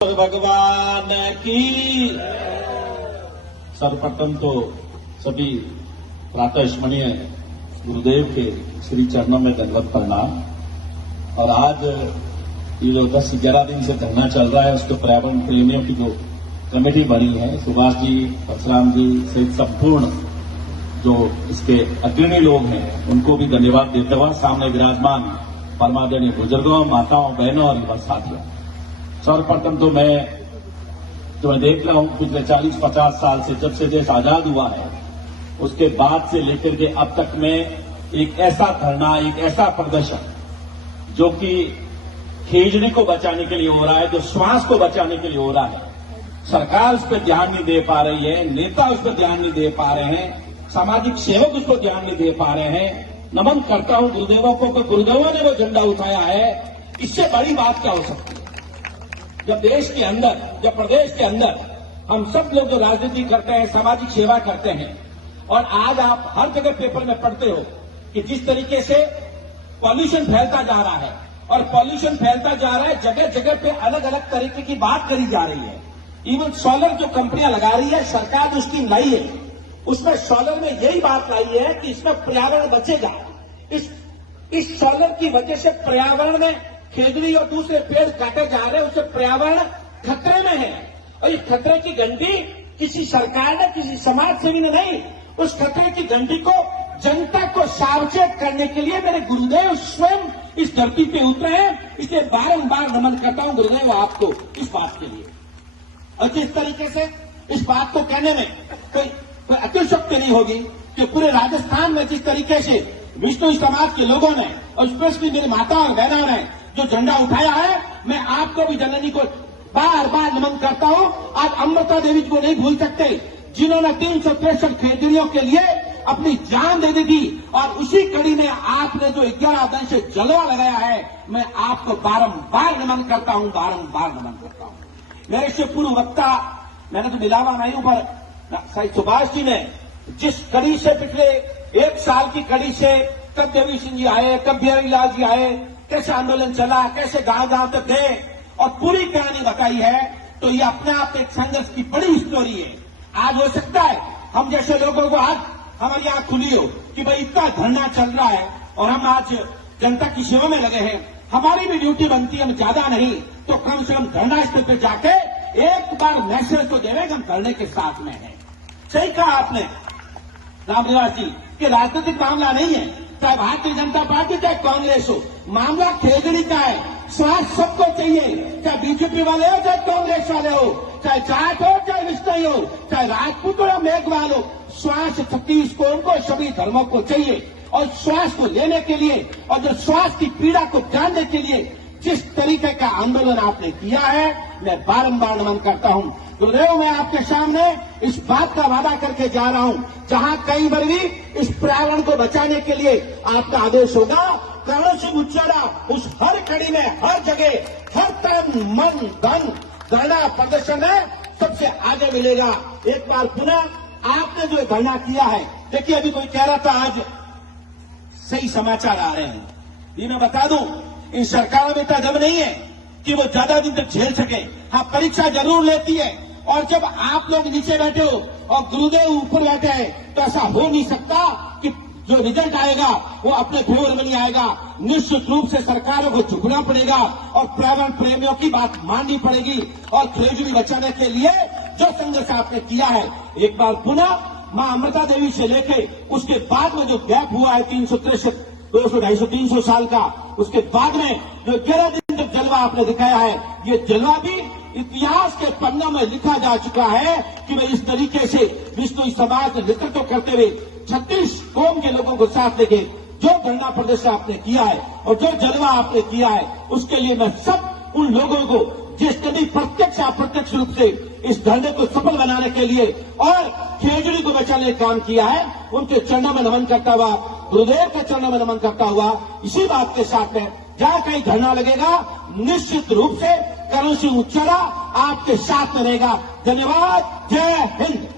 भगवान की। सर्वप्रथम तो सभी प्रातः स्मरणीय गुरुदेव के श्री चरणों में दंडवत प्रणाम। और आज ये जो 10-11 दिन से धरना चल रहा है, उसके पर्यावरण प्रेमियों की जो कमेटी बनी है, सुभाष जी, परशुराम जी सहित संपूर्ण जो इसके अग्रणी लोग हैं, उनको भी धन्यवाद देते हुए सामने विराजमान परमादरणीय बुजुर्गों, माताओं, बहनों और युवा साथियों, सर्वप्रथम तो मैं देख रहा हूं पिछले 40-50 साल से, जब से देश आजाद हुआ है, उसके बाद से लेकर के अब तक में एक ऐसा धरना, एक ऐसा प्रदर्शन जो कि खेजड़ी को बचाने के लिए हो रहा है, जो श्वास को बचाने के लिए हो रहा है, सरकार उस पर ध्यान नहीं दे पा रही है, नेता उस पर ध्यान नहीं दे पा रहे हैं, सामाजिक सेवक उस पर ध्यान नहीं दे पा रहे हैं। नमन करता हूं गुरुदेवों को कि गुरुदेवों ने वो झंडा उठाया है। इससे बड़ी बात क्या हो सकती है? जब देश के अंदर, जब प्रदेश के अंदर हम सब लोग जो राजनीति करते हैं, सामाजिक सेवा करते हैं, और आज आप हर जगह पेपर में पढ़ते हो कि जिस तरीके से पॉल्यूशन फैलता जा रहा है, और पॉल्यूशन फैलता जा रहा है, जगह जगह पे अलग अलग तरीके की बात करी जा रही है। इवन सोलर जो कंपनियां लगा रही है, सरकार जो स्कीम लाई है, उसमें सोलर में यही बात लाई है कि इसमें पर्यावरण बचेगा। इस सोलर की वजह से पर्यावरण में खेजड़ी और दूसरे पेड़ काटे जा रहे हैं, उससे पर्यावरण खतरे में है। और इस खतरे की घंटी किसी सरकार ने, किसी समाज सेवी ने नहीं, उस खतरे की घंटी को जनता को सावचेत करने के लिए मेरे गुरुदेव स्वयं इस धरती पे उतरे हैं। इसलिए बारंबार नमन करता हूं गुरुदेव आपको इस बात के लिए। और जिस तरीके से इस बात को कहने में कोई अतिशयोक्ति नहीं होगी कि पूरे राजस्थान में जिस तरीके से विष्णु समाज के लोगों ने और स्पेशली मेरी माता और बहनों ने जो झंडा उठाया है, मैं आपको भी जननी को बार बार नमन करता हूं। आज अमृता देवी को नहीं भूल सकते, जिन्होंने 363 खेजड़ियों के लिए अपनी जान दे दी थी, और उसी कड़ी में आपने जो 11 दिन से जलवा लगाया है, मैं आपको बारंबार नमन करता हूं, बारंबार नमन करता हूं। मेरे से पूर्व वक्ता, मैंने तो मिलावा नहीं हूं, पर सुभाष जी ने जिस कड़ी से पिछले 1 साल की कड़ी से, कब देवी सिंह जी आए, कब बिहारी लाल जी आए, कैसे आंदोलन चला, कैसे गांव गांव तक गए और पूरी कहानी बताई है, तो ये अपने आप एक संघर्ष की बड़ी स्टोरी है। आज हो सकता है हम जैसे लोगों को आज हमारी आंख खुली हो कि भाई इतना धरना चल रहा है और हम आज जनता की सेवा में लगे हैं, हमारी भी ड्यूटी बनती है, हम ज्यादा नहीं तो कम से कम धरना स्थल पर जाके एक बार मैसेज तो देवे कि हम धरने के साथ में हैं। सही कहा आपने रामनिवास जी कि राजनीतिक मामला नहीं है, चाहे भारतीय जनता पार्टी चाहे कांग्रेस हो, मामला खेजड़ी का है। स्वास्थ्य सबको चाहिए, चाहे बीजेपी वाले हो चाहे कांग्रेस वाले हो, चाहे जाट हो चाहे विष्णु हो, चाहे राजपूत हो या मेघवाल हो, स्वास्थ्य छत्तीस को उनको सभी धर्मों को चाहिए। और स्वास्थ्य को लेने के लिए और जो स्वास्थ्य की पीड़ा को जानने के लिए जिस तरीके का आंदोलन आपने किया है, मैं बारंबार नमन करता हूं। गुरुदेव, मैं आपके सामने इस बात का वादा करके जा रहा हूं, जहां कई बार भी इस पर्यावरण को बचाने के लिए आपका आदेश होगा, करोड़ से उच्चारा उस हर कड़ी में, हर जगह, हर तरफ मन धन धरना प्रदर्शन है, सबसे आगे मिलेगा। एक बार पुनः आपने जो धरना किया है, देखिए अभी कोई कह रहा था आज सही समाचार आ रहे हैं, ये मैं बता दूं, इन सरकारों में इतना दम नहीं है कि वो ज्यादा दिन तक झेल सके। हाँ, परीक्षा जरूर लेती है, और जब आप लोग नीचे बैठे हो और गुरुदेव ऊपर बैठे हैं, तो ऐसा हो नहीं सकता कि जो रिजल्ट आएगा वो अपने फेवर में नहीं आएगा। निश्चित रूप से सरकारों को झुकना पड़ेगा और पर्यावरण प्रेमियों की बात माननी पड़ेगी। और खेजड़ी बचाने के लिए जो संघर्ष आपने किया है, एक बार पुनः मां अमृता देवी से लेके उसके बाद में जो गैप हुआ है 363 200 250 300 साल का, उसके बाद में जो 11 दिन तक जलवा आपने दिखाया है, ये जलवा भी इतिहास के पन्नों में लिखा जा चुका है कि वे इस तरीके से विष्णु समाज नेतृत्व करते हुए 36 कौम के लोगों को साथ लेके जो धरना प्रदर्शन आपने किया है और जो जलवा आपने किया है, उसके लिए मैं सब उन लोगों को जिसने भी प्रत्यक्ष अप्रत्यक्ष रूप से इस धरने को सफल बनाने के लिए और खेजड़ी को बचाने का काम किया है, उनके चरणों में नमन करता हुआ, गुरुदेव के चरणों में नमन करता हुआ, इसी बात के साथ में जहां कहीं धरना लगेगा, निश्चित रूप से करोड़ से उच्चारा आपके साथ में रहेगा। धन्यवाद। जय हिंद।